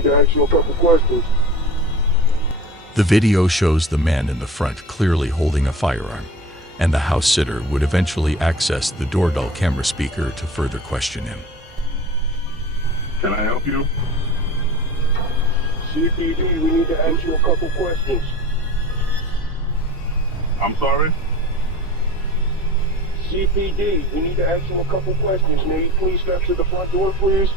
need to ask you a couple questions. The video shows the man in the front clearly holding a firearm, and the house sitter would eventually access the doorbell camera speaker to further question him. Can I help you? CPD, we need to ask you a couple questions. I'm sorry? CPD, we need to ask you a couple questions. May you please step to the front door, please?